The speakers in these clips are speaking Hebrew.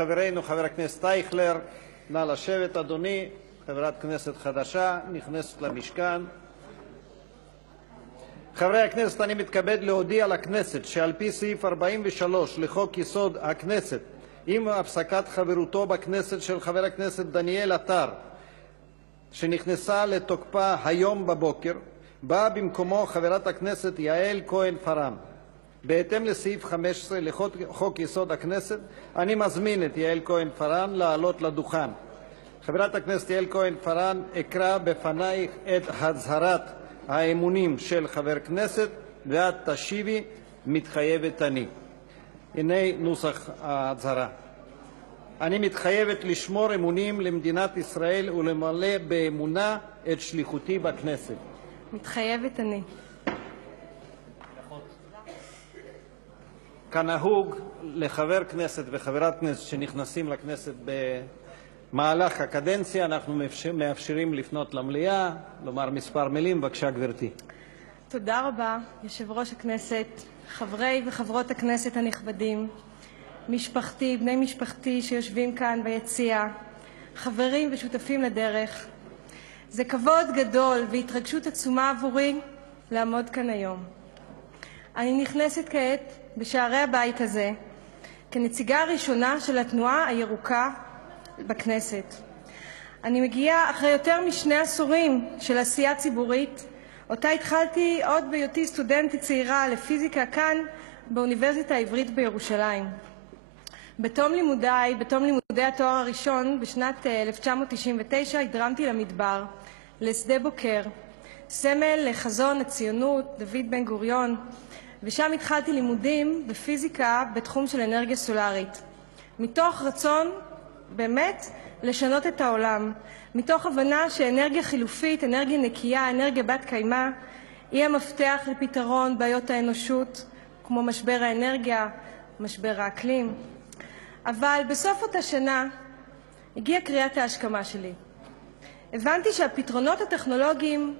חברנו חבר הכנסת אייכלר, נא לשבת אדוני, חברת כנסת חדשה נכנסת למשכן. חברי הכנסת, אני מתכבד להודיע לכנסת שעל פי סעיף 43 לחוק יסוד הכנסת, עם הפסקת חברותו בכנסת של חבר הכנסת דניאל עטר, שנכנסה לתוקפה היום בבוקר, באה במקומו חברת הכנסת יעל כהן-פארן. בהתאם לסעיף 15 לחוק יסוד הכנסת, אני מזמין את יעל כהן-פארן לעלות לדוכן. חברת הכנסת יעל כהן-פארן, אקרא בפנייך את הצהרת האמונים של חבר כנסת, ואת תשיבי מתחייבת אני. הנה נוסח ההצהרה. אני מתחייבת לשמור אמונים למדינת ישראל ולמלא באמונה את שליחותי בכנסת. מתחייבת אני. כנהוג לחבר כנסת וחברת כנסת שנכנסים לכנסת במהלך הקדנציה, אנחנו מאפשרים לפנות למליאה, לומר מספר מילים. בבקשה, גברתי. תודה רבה, יושב ראש הכנסת, חברי וחברות הכנסת הנכבדים, משפחתי, בני משפחתי שיושבים כאן ביציע, חברים ושותפים לדרך. זה כבוד גדול והתרגשות עצומה עבורי לעמוד כאן היום. אני נכנסת כעת בשערי הבית הזה כנציגה הראשונה של התנועה הירוקה בכנסת. אני מגיעה אחרי יותר משני עשורים של עשייה ציבורית, אותה התחלתי עוד בהיותי סטודנטית צעירה לפיזיקה כאן באוניברסיטה העברית בירושלים. בתום לימודי התואר הראשון בשנת 1999 הדרמתי למדבר, לשדה בוקר, סמל לחזון הציונות דוד בן גוריון, ושם התחלתי לימודים בפיזיקה בתחום של אנרגיה סולארית. מתוך רצון באמת לשנות את העולם, מתוך הבנה שאנרגיה חילופית, אנרגיה נקייה, אנרגיה בת קיימא, היא המפתח לפתרון בעיות האנושות, כמו משבר האנרגיה, משבר האקלים. אבל בסוף אותה שנה הגיעה קריאת ההשכמה שלי. הבנתי שהפתרונות הטכנולוגיים,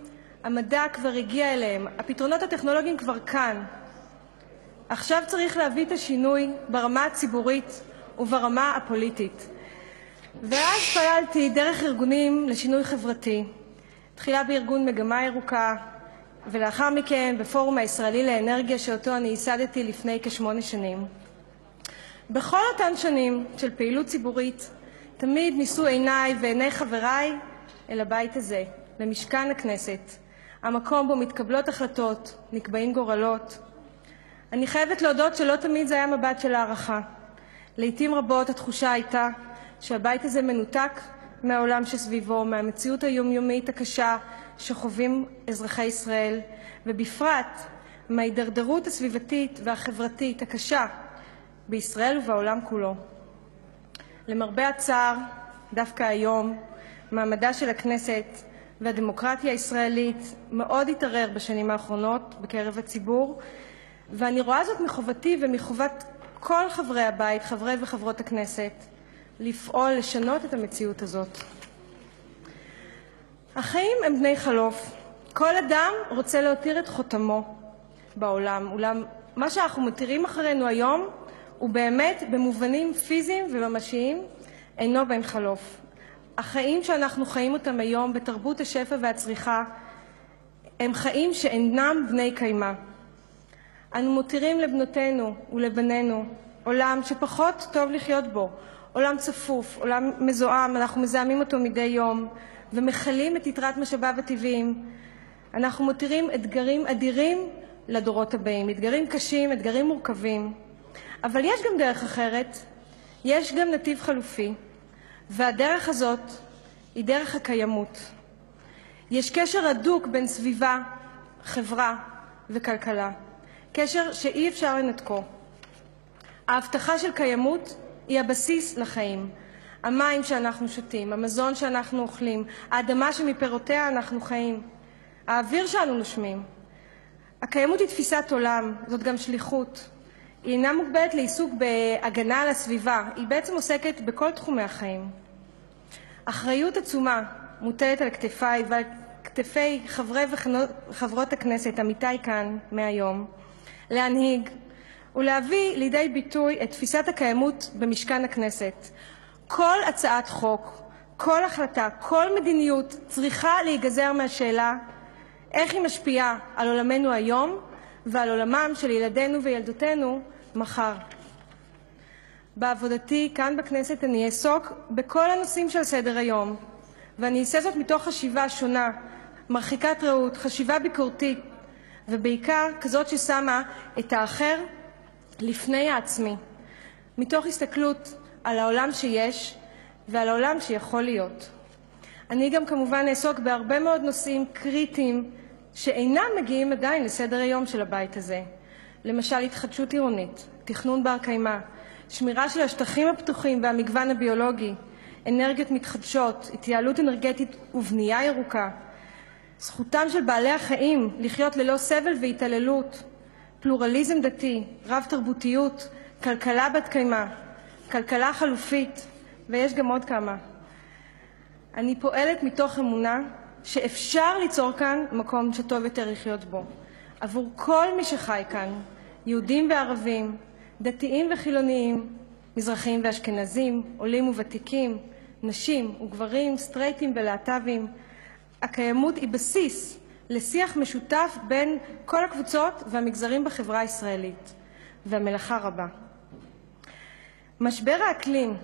המדע כבר הגיע אליהם, הפתרונות הטכנולוגיים כבר כאן. עכשיו צריך להביא את השינוי ברמה הציבורית וברמה הפוליטית. ואז פעלתי דרך ארגונים לשינוי חברתי. תחילה בארגון מגמה ירוקה, ולאחר מכן בפורום הישראלי לאנרגיה שאותו אני ייסדתי לפני כ8 שנים. בכל אותן שנים של פעילות ציבורית, תמיד ניסו עיניי ועיני חבריי אל הבית הזה, למשכן הכנסת, המקום בו מתקבלות החלטות, נקבעים גורלות. אני חייבת להודות שלא תמיד זה היה מבט של הערכה. לעתים רבות התחושה הייתה שהבית הזה מנותק מהעולם שסביבו, מהמציאות היומיומית הקשה שחווים אזרחי ישראל, ובפרט מההידרדרות הסביבתית והחברתית הקשה בישראל ובעולם כולו. למרבה הצער, דווקא היום, מעמדה של הכנסת והדמוקרטיה הישראלית מאוד התערער בשנים האחרונות בקרב הציבור, ואני רואה זאת מחובתי ומחובת כל חברי הבית, חברי וחברות הכנסת, לפעול לשנות את המציאות הזאת. החיים הם בני חלוף. כל אדם רוצה להותיר את חותמו בעולם. אולם מה שאנחנו מותירים אחרינו היום הוא באמת במובנים פיזיים וממשיים אינו בן חלוף. החיים שאנחנו חיים אותם היום בתרבות השפע והצריכה הם חיים שאינם בני קיימא. אנו מותירים לבנותינו ולבנינו עולם שפחות טוב לחיות בו, עולם צפוף, עולם מזוהם, אנחנו מזהמים אותו מדי יום ומכלים את יתרת משאביו הטבעיים. אנחנו מותירים אתגרים אדירים לדורות הבאים, אתגרים קשים, אתגרים מורכבים. אבל יש גם דרך אחרת, יש גם נתיב חלופי, והדרך הזאת היא דרך הקיימות. יש קשר הדוק בין סביבה, חברה וכלכלה, קשר שאי אפשר לנתקו. ההבטחה של קיימות היא הבסיס לחיים. המים שאנחנו שותים, המזון שאנחנו אוכלים, האדמה שמפירותיה אנחנו חיים, האוויר שאנו נושמים. הקיימות היא תפיסת עולם, זאת גם שליחות. היא אינה מוגבלת לעיסוק בהגנה על הסביבה, היא בעצם עוסקת בכל תחומי החיים. אחריות עצומה מוטלת על כתפיי ועל כתפי חברי וחברות הכנסת, עמיתיי כאן מהיום, להנהיג ולהביא לידי ביטוי את תפיסת הקיימות במשכן הכנסת. כל הצעת חוק, כל החלטה, כל מדיניות צריכה להיגזר מהשאלה איך היא משפיעה על עולמנו היום ועל עולמם של ילדינו וילדותינו מחר. בעבודתי כאן בכנסת אני אעסוק בכל הנושאים של סדר היום, ואני אעשה זאת מתוך חשיבה שונה, מרחיקת ראות, חשיבה ביקורתית, ובעיקר כזאת ששמה את האחר לפני העצמי, מתוך הסתכלות על העולם שיש ועל העולם שיכול להיות. אני גם כמובן אעסוק בהרבה מאוד נושאים קריטיים שאינם מגיעים עדיין לסדר היום של הבית הזה. למשל התחדשות עירונית, תכנון בר קיימא, שמירה של השטחים הפתוחים והמגוון הביולוגי, אנרגיות מתחדשות, התייעלות אנרגטית ובנייה ירוקה, זכותם של בעלי החיים לחיות ללא סבל והתעללות, פלורליזם דתי, רב תרבותיות, כלכלה בת קיימא, כלכלה חלופית, ויש גם עוד כמה. אני פועלת מתוך אמונה שאפשר ליצור כאן מקום שטוב יותר לחיות בו, עבור כל מי שחי כאן, יהודים וערבים, דתיים וחילוניים, מזרחיים ואשכנזים, עולים וותיקים, נשים וגברים, סטרייטים ולהט"בים. הקיימות היא בסיס לשיח משותף בין כל הקבוצות והמגזרים בחברה הישראלית, והמלאכה רבה. משבר האקלים,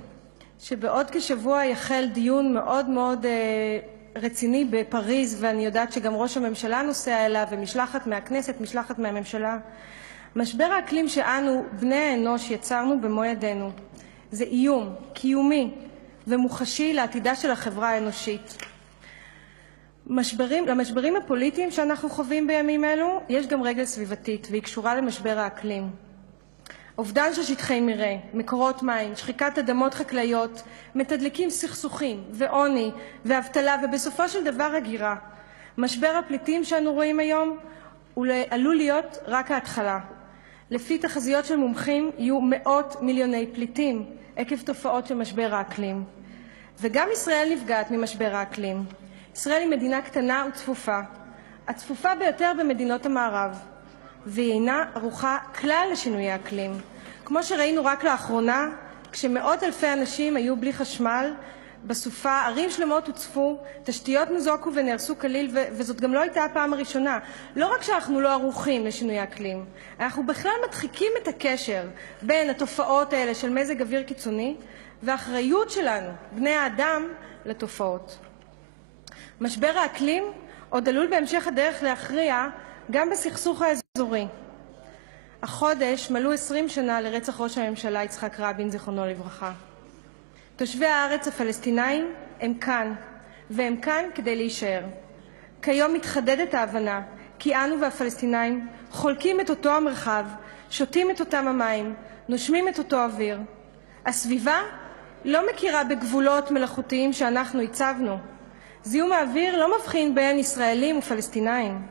שבעוד כשבוע יחל דיון מאוד מאוד רציני בפריז, ואני יודעת שגם ראש הממשלה נוסע אליו, ומשלחת מהכנסת, משלחת מהממשלה. משבר האקלים שאנו, בני האנוש, יצרנו במו ידינו, זה איום קיומי ומוחשי לעתידה של החברה האנושית. למשברים הפוליטיים שאנחנו חווים בימים אלו יש גם רגל סביבתית, והיא קשורה למשבר האקלים. אובדן של שטחי מרעה, מקורות מים, שחיקת אדמות חקלאיות, מתדלקים סכסוכים ועוני ואבטלה, ובסופו של דבר הגירה. משבר הפליטים שאנו רואים היום עלול להיות רק ההתחלה. לפי תחזיות של מומחים יהיו מאות מיליוני פליטים עקב תופעות של משבר האקלים. וגם ישראל נפגעת ממשבר האקלים. ישראל היא מדינה קטנה וצפופה, הצפופה ביותר במדינות המערב, והיא אינה ערוכה כלל לשינויי האקלים. כמו שראינו רק לאחרונה, כשמאות אלפי אנשים היו בלי חשמל בסופה, ערים שלמות הוצפו, תשתיות נזוקו ונהרסו כליל, וזאת גם לא הייתה הפעם הראשונה. לא רק שאנחנו לא ערוכים לשינוי האקלים, אנחנו בכלל מדחיקים את הקשר בין התופעות האלה של מזג אוויר קיצוני והאחריות שלנו, בני האדם, לתופעות. משבר האקלים עוד עלול בהמשך הדרך להכריע גם בסכסוך האזורי. החודש מלאו 20 שנה לרצח ראש הממשלה יצחק רבין, זיכרונו לברכה. תושבי הארץ הפלסטינאים הם כאן, והם כאן כדי להישאר. כיום מתחדדת ההבנה כי אנו והפלסטינאים חולקים את אותו המרחב, שותים את אותם המים, נושמים את אותו אוויר. הסביבה לא מכירה בגבולות מלאכותיים שאנחנו הצבנו. זיהום האוויר לא מבחין בין ישראלים ופלסטינאים.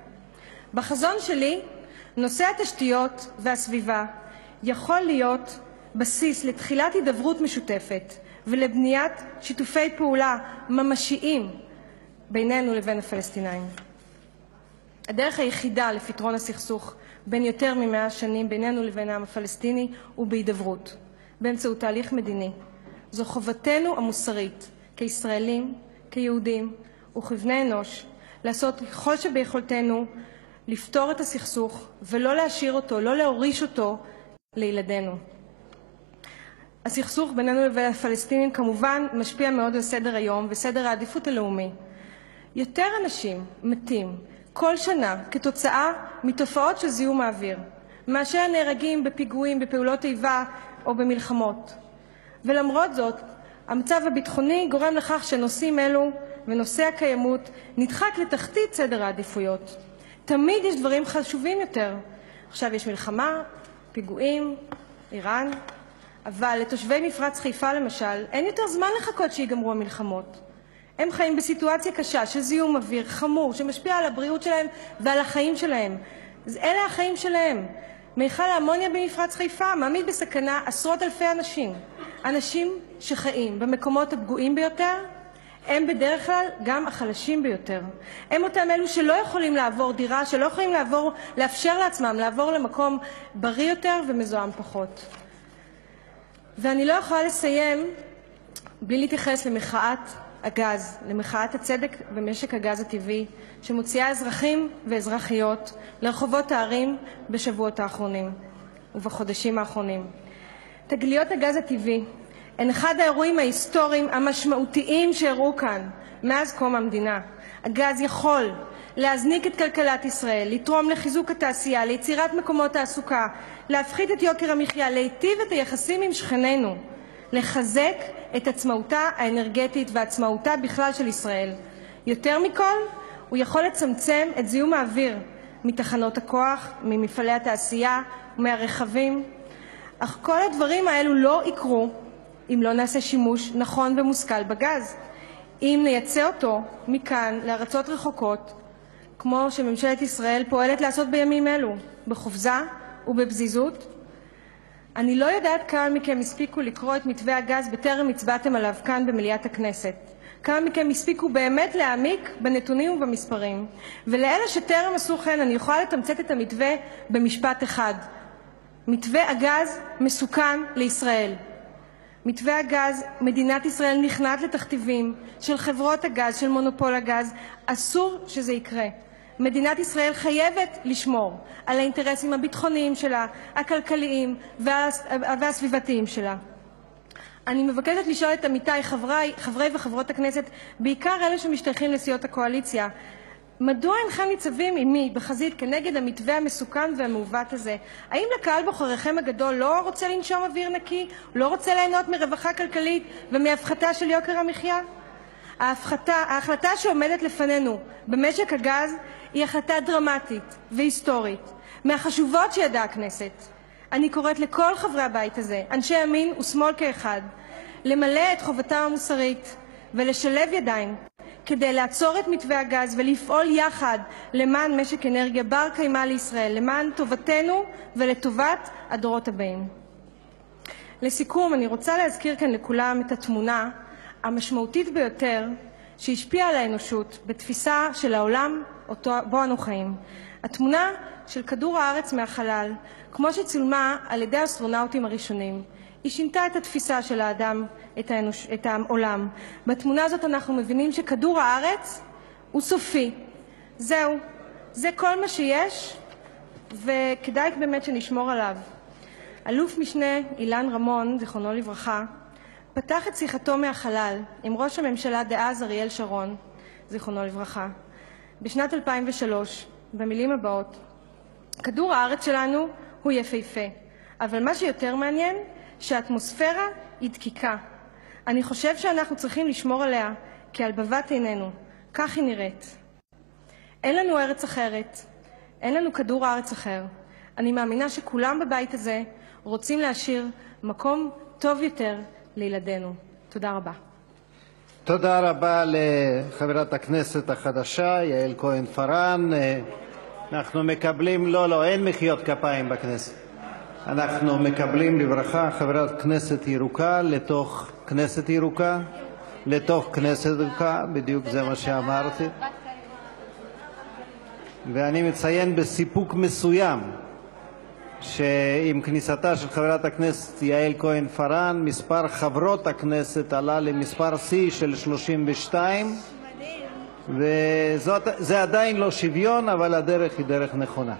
בחזון שלי, נושא התשתיות והסביבה יכול להיות בסיס לתחילת הידברות משותפת ולבניית שיתופי פעולה ממשיים בינינו לבין הפלסטינאים. הדרך היחידה לפתרון הסכסוך בין יותר מ100 שנים בינינו לבין העם הפלסטיני הוא בהידברות, באמצעות תהליך מדיני. זו חובתנו המוסרית כישראלים, כיהודים וכבני אנוש לעשות כל שביכולתנו לפתור את הסכסוך ולא להשאיר אותו, לא להוריש אותו לילדינו. הסכסוך בינינו לבין הפלסטינים כמובן משפיע מאוד על סדר היום וסדר העדיפות הלאומי. יותר אנשים מתים כל שנה כתוצאה מתופעות של זיהום האוויר, מאשר נהרגים בפיגועים, בפעולות איבה או במלחמות. ולמרות זאת, המצב הביטחוני גורם לכך שנושאים אלו ונושא הקיימות נדחק לתחתית סדר העדיפויות. תמיד יש דברים חשובים יותר. עכשיו יש מלחמה, פיגועים, איראן, אבל לתושבי מפרץ חיפה למשל אין יותר זמן לחכות שיגמרו המלחמות. הם חיים בסיטואציה קשה של זיהום אוויר חמור שמשפיע על הבריאות שלהם ועל החיים שלהם. אז אלה החיים שלהם. מכל האמוניה במפרץ חיפה מעמיד בסכנה עשרות אלפי אנשים. אנשים שחיים במקומות הפגועים ביותר, הם בדרך כלל גם החלשים ביותר. הם אותם אלו שלא יכולים לעבור דירה, שלא יכולים לאפשר לעצמם לעבור למקום בריא יותר ומזוהם פחות. ואני לא יכולה לסיים בלי להתייחס למחאת הגז, למחאת הצדק במשק הגז הטבעי, שמוציאה אזרחים ואזרחיות לרחובות הערים בשבועות האחרונים ובחודשים האחרונים. תגליות הגז הטבעי הן אחד האירועים ההיסטוריים המשמעותיים שהראו כאן מאז קום המדינה. הגז יכול להזניק את כלכלת ישראל, לתרום לחיזוק התעשייה, ליצירת מקומות תעסוקה, להפחית את יוקר המחיה, להיטיב את היחסים עם שכנינו, לחזק את עצמאותה האנרגטית ועצמאותה בכלל של ישראל. יותר מכל, הוא יכול לצמצם את זיהום האוויר מתחנות הכוח, ממפעלי התעשייה ומהרכבים. אך כל הדברים האלו לא יקרו אם לא נעשה שימוש נכון ומושכל בגז. אם נייצא אותו מכאן לארצות רחוקות, כמו שממשלת ישראל פועלת לעשות בימים אלו, בחופזה ובפזיזות. אני לא יודעת כמה מכם הספיקו לקרוא את מתווה הגז בטרם הצבעתם עליו כאן במליאת הכנסת. כמה מכם הספיקו באמת להעמיק בנתונים ובמספרים. ולאלה שטרם עשו כן, אני יכולה לתמצת את המתווה במשפט אחד. מתווה הגז מסוכן לישראל. מתווה הגז, מדינת ישראל נכנעת לתכתיבים של חברות הגז, של מונופול הגז. אסור שזה יקרה. מדינת ישראל חייבת לשמור על האינטרסים הביטחוניים שלה, הכלכליים והסביבתיים שלה. אני מבקשת לשאול את עמיתיי חברי וחברות הכנסת, בעיקר אלה שמשתייכים לסיעות הקואליציה, מדוע אינכם ניצבים עמי בחזית כנגד המתווה המסוכן והמעוות הזה? האם לקהל בוחריכם הגדול לא רוצה לנשום אוויר נקי? לא רוצה ליהנות מרווחה כלכלית ומהפחתה של יוקר המחיה? ההחלטה שעומדת לפנינו במשק הגז היא החלטה דרמטית והיסטורית, מהחשובות שידעה הכנסת. אני קוראת לכל חברי הבית הזה, אנשי ימין ושמאל כאחד, למלא את חובתם המוסרית ולשלב ידיים כדי לעצור את מתווה הגז ולפעול יחד למען משק אנרגיה בר קיימא לישראל, למען טובתנו ולטובת הדורות הבאים. לסיכום, אני רוצה להזכיר כאן לכולם את התמונה המשמעותית ביותר שהשפיעה על האנושות בתפיסה של העולם בו אנו חיים. התמונה של כדור הארץ מהחלל, כמו שצולמה על ידי האסטרונאוטים הראשונים, היא שינתה את התפיסה של האדם, את העולם. בתמונה הזאת אנחנו מבינים שכדור הארץ הוא סופי. זהו, זה כל מה שיש, וכדאי באמת שנשמור עליו. אלוף משנה אילן רמון, זיכרונו לברכה, פתח את שיחתו מהחלל עם ראש הממשלה דאז אריאל שרון, זיכרונו לברכה, בשנת 2003, במילים הבאות: כדור הארץ שלנו הוא יפהפה, אבל מה שיותר מעניין, שהאטמוספירה היא דקיקה. אני חושב שאנחנו צריכים לשמור עליה כעל בבת עינינו. כך היא נראית. אין לנו ארץ אחרת, אין לנו כדור הארץ אחר. אני מאמינה שכולם בבית הזה רוצים להשאיר מקום טוב יותר לילדינו. תודה רבה. תודה רבה לחברת הכנסת החדשה, יעל כהן-פארן. אנחנו מקבלים, אין מחיאות כפיים בכנסת. אנחנו מקבלים בברכה חברת כנסת ירוקה לתוך כנסת ירוקה, בדיוק זה מה שאמרתי. ואני מציין בסיפוק מסוים שעם כניסתה של חברת הכנסת יעל כהן-פארן, מספר חברות הכנסת עלה למספר שיא של 32, וזה עדיין לא שוויון, אבל הדרך היא דרך נכונה.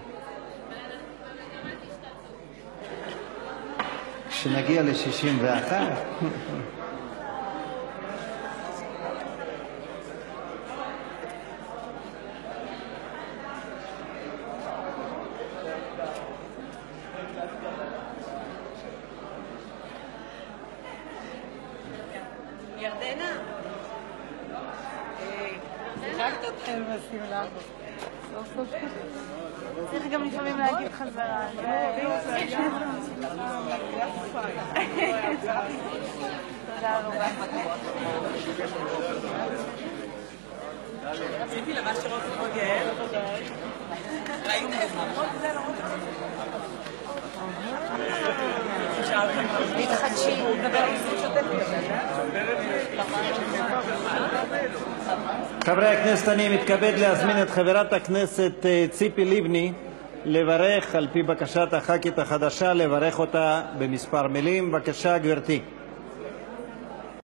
כשנגיע ל-61. ירדנה, שיחקת אתכם בשמלה. צריך גם לפעמים להגיד חזרה. תודה רבה. רציתי למה שרוב מאוד יעל. ראית איך למרות זה לא רוצה. מתחדשים. דבר עם סוג שוטף. חברי הכנסת, אני מתכבד להזמין את חברת הכנסת ציפי לבני לברך, על פי בקשת הח"כית החדשה, לברך אותה במספר מילים. בבקשה, גברתי.